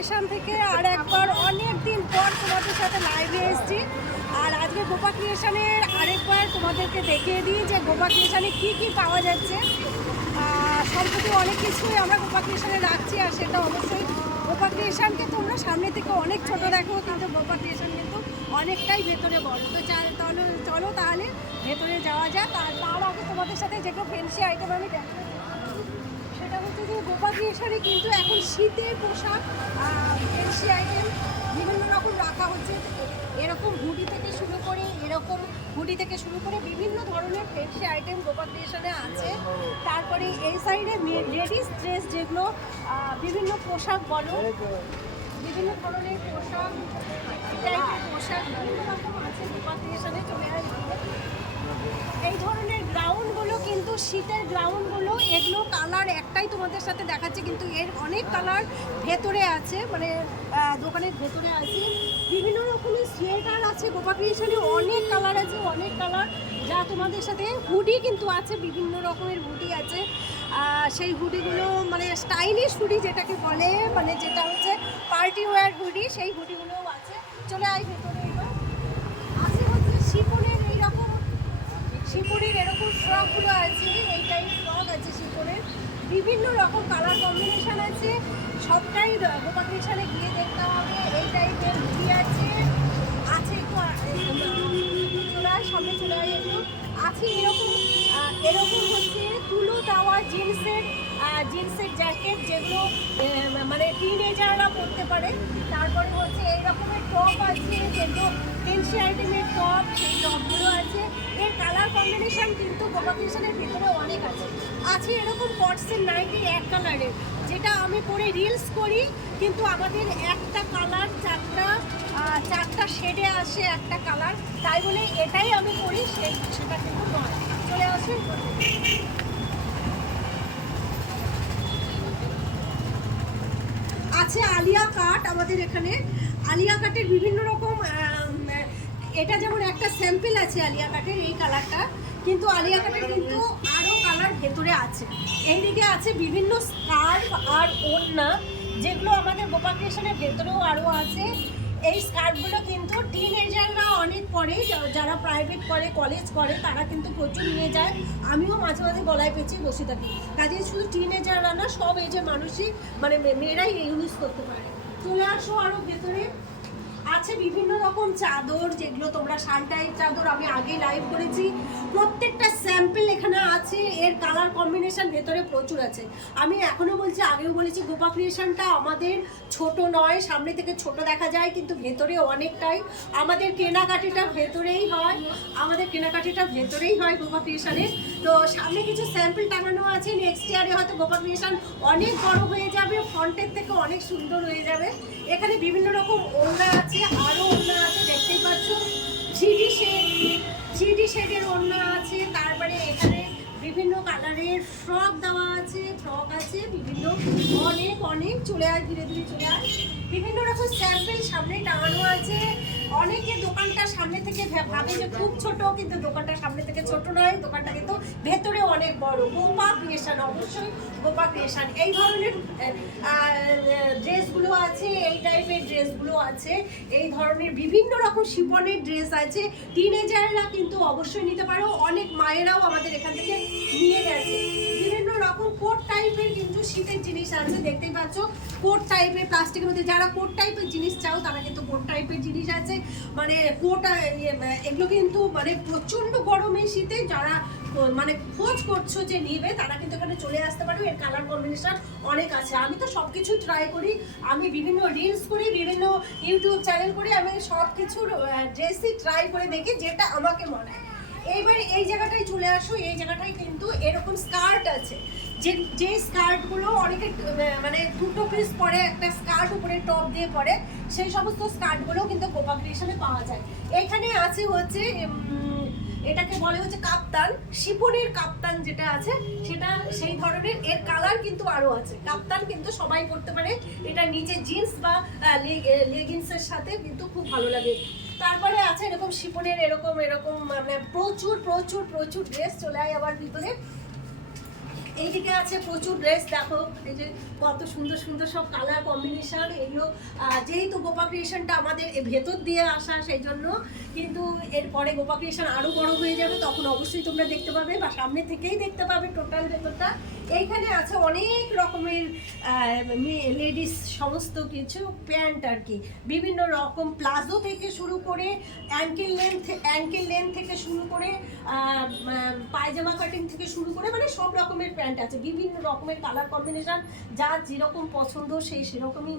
Creation থেকে আর একবার অনেক দিন পর তোমাদের সাথে লাইভে এসেছি। আর আজকে গোপা ক্রিয়েশনের আরেকবার তোমাদেরকে দেখিয়ে দিই যে গোপা ক্রিয়েশনে কী কী পাওয়া যাচ্ছে। সম্প্রতি অনেক কিছুই আমরা গোপা ক্রিয়েশনে রাখছি আর সেটা অবশ্যই গোপা ক্রিয়েশনকে তোমরা সামনে থেকে অনেক ছোট দেখো, কিন্তু গোপা ক্রিয়েশন কিন্তু অনেকটাই ভেতরে বড়। তো তাহলে চলো তাহলে ভেতরে যাওয়া যাক। আর তার আগে তোমাদের সাথে যেগুলো ফেন্সি আইটেম আমি সেটা যে কিন্তু এখন শীতের পোশাক ফেন্সি আইটেম বিভিন্ন রকম রাখা হচ্ছে। এরকম হুডি থেকে শুরু করে, এরকম হুডি থেকে শুরু করে বিভিন্ন ধরনের ফেন্সি আইটেম গোপা আছে। তারপরে এই সাইডে লেডিস ড্রেস যেগুলো বিভিন্ন পোশাক বলো, বিভিন্ন ধরনের পোশাক পোশাক, বিভিন্ন রকম আছে গোপা চলে আসবে এই ধরনের গ্রাউন্ডগুলো কিন্তু শীতের গ্রাউন্ডগুলো এগুলো কালার একটাই তোমাদের সাথে দেখাচ্ছে, কিন্তু এর অনেক কালার ভেতরে আছে মানে দোকানের ভেতরে আছে। বিভিন্ন রকমের সোয়েটার আছে গোপা ক্রিয়েশনে অনেক কালার আছে, অনেক কালার যা তোমাদের সাথে হুডি কিন্তু আছে, বিভিন্ন রকমের হুডি আছে। সেই হুডিগুলো মানে স্টাইলিশ হুডি যেটাকে বলে মানে যেটা হচ্ছে পার্টি ওয়্যার হুডি সেই হুডিগুলোও আছে। চলে আয় ভেতরে এবার আছে হচ্ছে শিপনের এইরকম শিপুরের এরকম ফ্রকগুলো আছে, এই টাইপ ফ্রক আছে শিপুরের বিভিন্ন রকম কালার কম্বিনেশান আছে। সবটাই গোপা ক্রিয়েশনে গিয়ে দেখতে হবে। এই টাইপের হুডি আছে। আছে একটু চোরায় সামনে চোরায় একটু। আছে এরকম এরকম হচ্ছে তুলো দেওয়া জিন্সের জিন্সের জ্যাকেট যেগুলো মানে টিনেজাররা পরতে পারে। তারপরে হচ্ছে এই রকমের টপ আছে যেগুলো ফেন্সি আইটেমের টপ সেই টপগুলো আছে। এর কালার কম্বিনেশন কিন্তু কম্বিনেশনের ভিতরে অনেক আছে। আছে এরকম কটসের নাইটি এক কালারের যেটা আমি পরে রিলস করি, কিন্তু আমাদের একটা কালার চারটা চারটা শেডে আসে একটা কালার তাই বলে এটাই আমি করি সেটা কিন্তু নয়। চলে আসে আছে আলিয়া কাট আমাদের এখানে। আলিয়া কাটের বিভিন্ন রকম এটা যেমন একটা স্যাম্পল আছে আলিয়া কাটের এই কালারটা কিন্তু আলিয়া কাটের কিন্তু আরও কালার ভেতরে আছে। এইদিকে আছে বিভিন্ন স্কার্ফ আর ওড়না, যেগুলো আমাদের গোপা ক্রিয়েশনের ভেতরেও আরও আছে। এই স্কার্ফগুলো কিন্তু টিন এজাররা অনেক পরে, যারা প্রাইভেট করে কলেজ করে, তারা কিন্তু প্রচুর নিয়ে যায়। আমিও মাঝে মাঝে গলায় পেঁচিয়ে বসে থাকি। কাজে শুধু টিন এজাররা না, সব এজে মানুষই মানে মেয়েরাই ইউজ করতে পারে। চলে আসো আরও ভেতরে। আছে বিভিন্ন রকম চাদর, যেগুলো তোমরা শাল টাইপ চাদর আমি আগে লাইভ করেছি। প্রত্যেকটা স্যাম্পল এখানে আছে, এর কালার কম্বিনেশন ভেতরে প্রচুর আছে। আমি এখনও বলছি, আগেও বলেছি, গোপা ক্রিয়েশনটা আমাদের ছোট নয়, সামনে থেকে ছোট দেখা যায়, কিন্তু ভেতরে অনেকটাই। আমাদের কেনাকাটিটা ভেতরেই হয়, আমাদের কেনাকাটিটা ভেতরেই হয় গোপা ক্রিয়েশনে তো সামনে কিছু স্যাম্পল টাঙানো আছে। নেক্সট ইয়ারে হয়তো গোপা ক্রিয়েশন অনেক বড় হয়ে যাবে। ফ্রন্টের থেকে অনেক সুন্দর হয়ে যাবে। এখানে বিভিন্ন রকম ওড়না আছে আরও ওড়না আছে, দেখতেই পাচ্ছ। থ্রিডি শেড থ্রিডি শেডের ওড়না আছে। তারপরে এখানে বিভিন্ন কালারের ফ্রক দেওয়া আছে ফ্রক আছে, বিভিন্ন অনেক অনেক চলে আয়, ধীরে ধীরে চলে আয়। বিভিন্ন রকম স্যাম্পল সামনে টাঙানো আছে। অনেকে দোকানটা সামনে থেকে ভাবে যে খুব ছোট, কিন্তু দোকানটা সামনে থেকে ছোট নয়। দোকানটা কিন্তু ভেতরে অনেক বড়। গোপা ক্রিয়েশন অবশ্যই গোপা ক্রিয়েশন এই ধরনের ড্রেসগুলো আছে, এই টাইপের ড্রেসগুলো আছে। এই ধরনের বিভিন্ন রকম শিবনের ড্রেস আছে। টিনেজাররা কিন্তু অবশ্যই নিতে পারো। অনেক মায়েরাও আমাদের এখান থেকে নিয়ে গেছে। কোট টাইপের কিন্তু শীতের জিনিস আছে দেখতেই পাচ্ছ। কোট টাইপের প্লাস্টিকের মধ্যে যারা কোট টাইপের জিনিস চাও তারা কিন্তু কোট টাইপের জিনিস আছে। মানে কোট ইয়ে, এগুলো কিন্তু মানে প্রচণ্ড গরমে শীতে যারা মানে খোঁজ করছ যে নিবে তারা কিন্তু এখানে চলে আসতে পারো এর কালার কম্বিনেশন অনেক আছে। আমি তো সব কিছু ট্রাই করি। আমি বিভিন্ন রিলস করি বিভিন্ন ইউটিউব চ্যানেল করি। আমি সব কিছুর ড্রেসই ট্রাই করে দেখি যেটা আমাকে মনে হয়। এইবার এই জায়গাটায় চলে আসো, এই জায়গাটায় কিন্তু এরকম স্কার্ট আছে। যে যে স্কার্টগুলো অনেকে মানে দুটো পিস পরে, একটা স্কার্ট উপরে টপ দিয়ে পরে, সেই সমস্ত স্কার্টগুলো কিন্তু গোপা ক্রিয়েশনে পাওয়া যায়। এখানে আছে হচ্ছে এটাকে বলে হচ্ছে কাপ্তান, শিপনের কাপ্তান যেটা আছে, সেটা সেই ধরনের কালার কিন্তু আরও আছে। কাপ্তান কিন্তু সবাই পরতে পারে। এটা নিচে জিন্স বা লেগিংসের সাথে কিন্তু খুব ভালো লাগে। তারপরে আছে এরকম শিপনের এরকম এরকম মানে প্রচুর প্রচুর প্রচুর ড্রেস চলে আয় আবার ভিতরে। এইদিকে আছে প্রচুর ড্রেস দেখো, এই যে কত সুন্দর সুন্দর সব কালার কম্বিনেশন এগুলো যেহেতু গোপা ক্রিয়েশনটা আমাদের ভেতর দিয়ে আসা, সেই জন্য কিন্তু এরপরে গোপা ক্রিয়েশন আরও বড় হয়ে যাবে, তখন অবশ্যই তোমরা দেখতে পাবে বা সামনে থেকেই দেখতে পাবে টোটাল ভেতরটা। এইখানে আছে অনেক রকমের লেডিস সমস্ত কিছু প্যান্ট আর কি। বিভিন্ন রকম প্লাজো থেকে শুরু করে অ্যাঙ্কেল লেন্থ অ্যাঙ্কেল লেন্থ থেকে শুরু করে পায়জামা কাটিং থেকে শুরু করে মানে সব রকমের প্যান্ট আছে, বিভিন্ন রকমের কালার কম্বিনেশন যার যেরকম পছন্দ সেই সেরকমই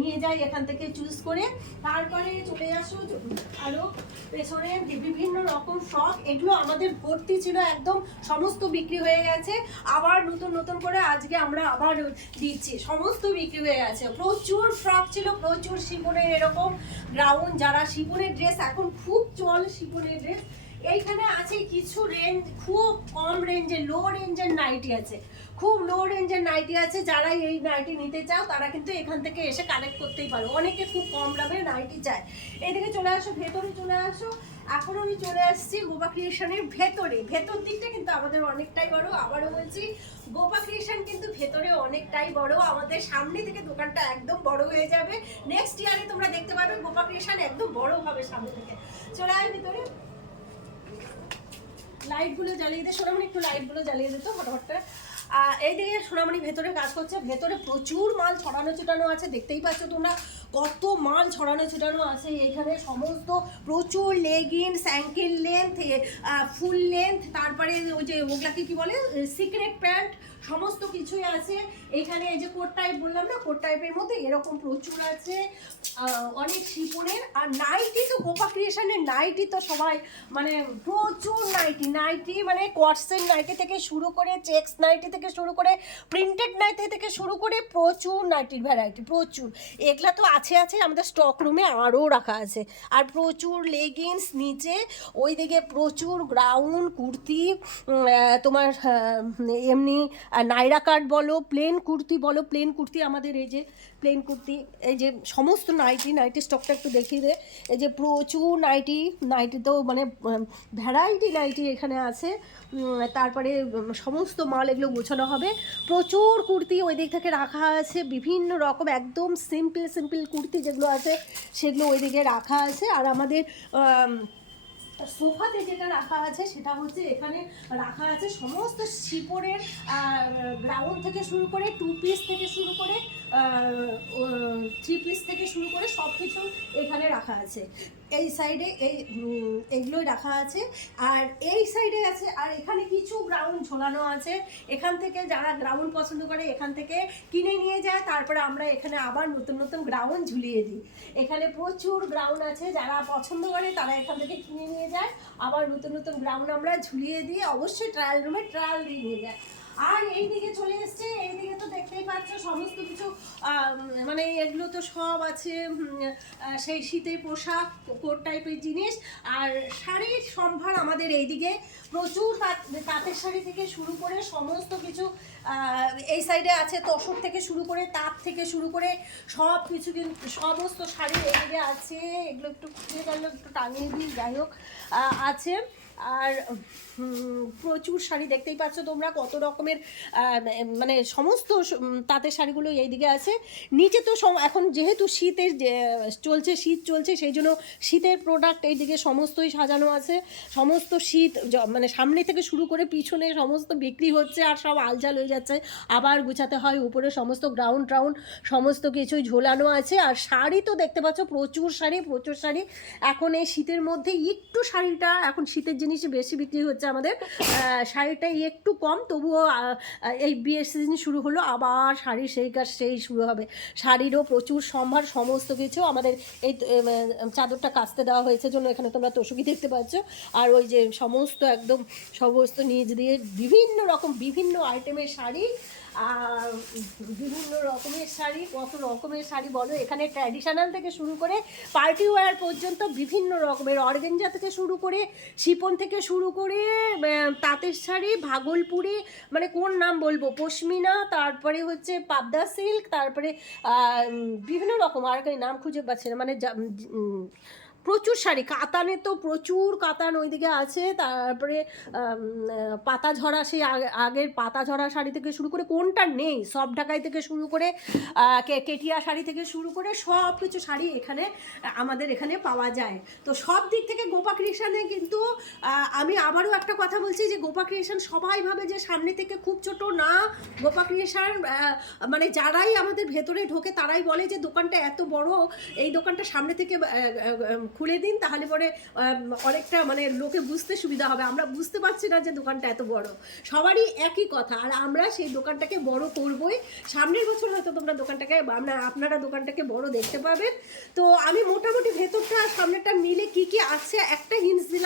নিয়ে যায় এখান থেকে চুজ করে। তারপরে চলে আসো আরও পেছনে বিভিন্ন রকম ফ্রক এগুলো আমাদের ভর্তি ছিল একদম সমস্ত বিক্রি হয়ে গেছে। আবার নতুন নতুন করে আজকে আমরা আবার দিচ্ছি, সমস্ত বিক্রি হয়ে গেছে। প্রচুর ফ্রক ছিল, প্রচুর শিপনের এরকম গ্রাউন্ড যারা শিপনের ড্রেস এখন খুব চল শিপনের ড্রেস এইখানে আছে কিছু রেঞ্জ খুব কম রেঞ্জের লো রেঞ্জের নাইটি আছে। খুব লো রেঞ্জের নাইটি আছে যারা এই নাইটি নিতে চাও, তারা কিন্তু এখান থেকে এসে কালেক্ট করতেই পারো। অনেকে খুব কম দামে নাইটি চায় এদিকে চলে আসো, ভেতরে চলে আসো। এখন আমি চলে আসছি গোপা ক্রিয়েশনের ভেতরে। ভেতর দিকটা কিন্তু আমাদের অনেকটাই বড়। আবারও বলছি গোপা ক্রিয়েশন কিন্তু ভেতরে অনেকটাই বড়। আমাদের সামনে থেকে দোকানটা একদম বড় হয়ে যাবে। নেক্সট ইয়ারে তোমরা দেখতে পাবে গোপা ক্রিয়েশন একদম বড় হবে সামনে থেকে। চলে আয় ভেতরে। লাইটগুলো জ্বালিয়ে দে, সোনামণি একটু লাইটগুলো জ্বালিয়ে দিত ফটোফটটা। এইদিকে সোনামণি ভেতরে কাজ করছে, ভেতরে প্রচুর মাল ছড়ানো ছিটানো আছে, দেখতেই পাচ্ছ তোমরা কত মাল ছড়ানো ছিটানো আছে। এখানে সমস্ত প্রচুর লেগিন স্যাঙ্কেল লেন্থ ফুল লেন্থ তারপরে ওই যে ওগুলাকে কী বলে সিক্রেট প্যান্ট সমস্ত কিছুই আছে। এখানে এই যে কোট টাইপ বললাম না কোট টাইপের মধ্যে এরকম প্রচুর আছে। অনেক শিপনের। আর নাইটি তো গোপা ক্রিয়েশনের নাইটি তো সবাই মানে প্রচুর নাইটি নাইটি মানে কোয়ার্সের নাইটি থেকে শুরু করে চেক্স নাইটি থেকে শুরু করে প্রিন্টেড নাইটি থেকে শুরু করে প্রচুর নাইটির ভ্যারাইটি প্রচুর। এগুলা তো আছে আছে, আমাদের স্টক রুমে আরও রাখা আছে। আর প্রচুর লেগিংস নিচে ওই দিকে প্রচুর গ্রাউন্ড কুর্তি তোমার এমনি নাইরা কাট বলো প্লেন কুর্তি বলো প্লেন কুর্তি আমাদের এই যে প্লেন কুর্তি এই যে সমস্ত নাইটি নাইটি স্টকটা একটু দেখিয়ে দে। এই যে প্রচুর নাইটি নাইটি তো মানে ভ্যারাইটি নাইটি এখানে আছে। তারপরে সমস্ত মাল এগুলো গোছানো হবে। প্রচুর কুর্তি ওই দিক থেকে রাখা আছে বিভিন্ন রকম একদম সিম্পল সিম্পল কুর্তি যেগুলো আছে সেগুলো ওই দিকে রাখা আছে। আর আমাদের আম, সোফাতে যেটা রাখা আছে সেটা হচ্ছে এখানে রাখা আছে সমস্ত শিপরের গ্রাউন্ড থেকে শুরু করে টু পিস থেকে শুরু করে থ্রি পিস থেকে শুরু করে সব কিছু এখানে রাখা আছে। এই সাইডে এই উম, এইগুলোই রাখা আছে। আর এই সাইডে আছে আর এখানে কিছু গ্রাউন্ড ঝোলানো আছে। এখান থেকে যারা গ্রাউন্ড পছন্দ করে এখান থেকে কিনে নিয়ে যায়। তারপরে আমরা এখানে আবার নতুন নতুন গ্রাউন্ড ঝুলিয়ে দিই। এখানে প্রচুর গ্রাউন্ড আছে যারা পছন্দ করে তারা এখান থেকে কিনে নিয়ে যায়। আবার নতুন নতুন গ্রাউন্ড আমরা ঝুলিয়ে দিয়ে অবশ্যই ট্রায়াল রুমে ট্রায়াল দিয়ে নিয়ে যায়। আর এইদিকে চলে এসছে, এইদিকে তো দেখতেই পাচ্ছ সমস্ত কিছু মানে এগুলো তো সব আছে সেই শীতের পোশাক, কোট টাইপের জিনিস, আর শাড়ির সম্ভার আমাদের এইদিকে। প্রচুর তাঁত- তাঁতের শাড়ি থেকে শুরু করে সমস্ত কিছু এই সাইডে আছে তসর থেকে শুরু করে তাঁত থেকে শুরু করে সব কিছু কিন্তু সমস্ত শাড়ি এইদিকে আছে। এগুলো একটু খুঁজে গেল, একটু টাঙিয়ে দিই, যাই হোক আছে। আর প্রচুর শাড়ি দেখতেই পাচ্ছ তোমরা কত রকমের মানে সমস্ত তাঁতের শাড়িগুলো এইদিকে আছে। নিচে তো এখন যেহেতু শীতের চলছে, শীত চলছে, সেই জন্য শীতের প্রোডাক্ট এইদিকে সমস্তই সাজানো আছে। সমস্ত শীত মানে সামনে থেকে শুরু করে পিছনে সমস্ত বিক্রি হচ্ছে আর সব আলজাল হয়ে যাচ্ছে। আবার গুছাতে হয়, উপরে সমস্ত গ্রাউন্ড ট্রাউন্ড সমস্ত কিছুই ঝোলানো আছে। আর শাড়ি তো দেখতে পাচ্ছ, প্রচুর শাড়ি প্রচুর শাড়ি। এখন এই শীতের মধ্যে একটু শাড়িটা, এখন শীতের জিনিসই বেশি বিক্রি হচ্ছে আমাদের। শাড়িটাই একটু কম, তবুও এই বিয়ের সিজন শুরু হলো, আবার শাড়ি সেই কাজ সেই শুরু হবে। শাড়িরও প্রচুর সম্ভার, সমস্ত কিছু আমাদের এই চাদরটা কাচতে দেওয়া হয়েছে জন্য এখানে তোমরা তোষকি দেখতে পাচ্ছ। আর ওই যে সমস্ত একদম সমস্ত নিচ দিয়ে বিভিন্ন রকম বিভিন্ন আইটেমের শাড়ি আর বিভিন্ন রকমের শাড়ি, কত রকমের শাড়ি বলো, এখানে ট্র্যাডিশনাল থেকে শুরু করে পার্টি ওয়্যার পর্যন্ত বিভিন্ন রকমের অর্গেঞ্জা থেকে শুরু করে, শিপন থেকে শুরু করে তাঁতের শাড়ি, ভাগলপুরি মানে কোন নাম বলব, পশমিনা, তারপরে হচ্ছে পাবদা সিল্ক তারপরে বিভিন্ন রকম, আর নাম খুঁজে পাচ্ছে না মানে প্রচুর শাড়ি, কাতানে তো প্রচুর কাতান ওইদিকে আছে, তারপরে পাতা ঝরা সেই আগে- আগের পাতা ঝরা শাড়ি থেকে শুরু করে কোনটা নেই, সব ঢাকাই থেকে শুরু করে কেটিয়া শাড়ি থেকে শুরু করে সব কিছু শাড়ি এখানে, আমাদের এখানে পাওয়া যায়। তো সব দিক থেকে গোপা ক্রিয়েশনে কিন্তু আমি আবারও একটা কথা বলছি যে গোপা ক্রিয়েশন সবাই ভাবে যে সামনে থেকে খুব ছোট, না গোপা ক্রিয়েশন মানে যারাই আমাদের ভেতরে ঢোকে তারাই বলে যে দোকানটা এত বড়, এই দোকানটা সামনে থেকে খুলে দিন, তাহলে পরে অনেকটা মানে লোকে বুঝতে সুবিধা হবে। আমরা বুঝতে পারছি না যে দোকানটা এত বড়। সবারই একই কথা, আর আমরা সেই দোকানটাকে বড় করবই। সামনের বছর হয়তো তোমরা দোকানটাকে আপনারা দোকানটাকে বড় দেখতে পাবেন। তো আমি মোটামুটি ভেতরটা সামনেটা মিলে কি কি আছে, একটা হিন্স দিলাম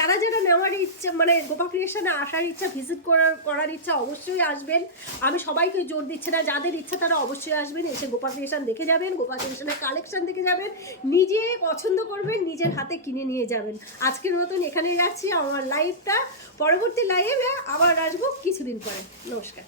যারা যারা নেওয়ার ইচ্ছা মানে গোপা ক্রিয়েশনে আসার ইচ্ছা ভিজিট করার করার ইচ্ছা অবশ্যই আসবেন। আমি সবাইকে জোর দিচ্ছি না, যাদের ইচ্ছা তারা অবশ্যই আসবেন, এসে গোপা ক্রিয়েশন দেখে যাবেন গোপা ক্রিয়েশনের কালেকশন দেখে যাবেন, নিজে পছন্দ করবেন, নিজের হাতে কিনে নিয়ে যাবেন। আজকের মতন এখানে যাচ্ছি আমার লাইভটা পরবর্তী লাইভে আবার আসব কিছুদিন পরে। নমস্কার।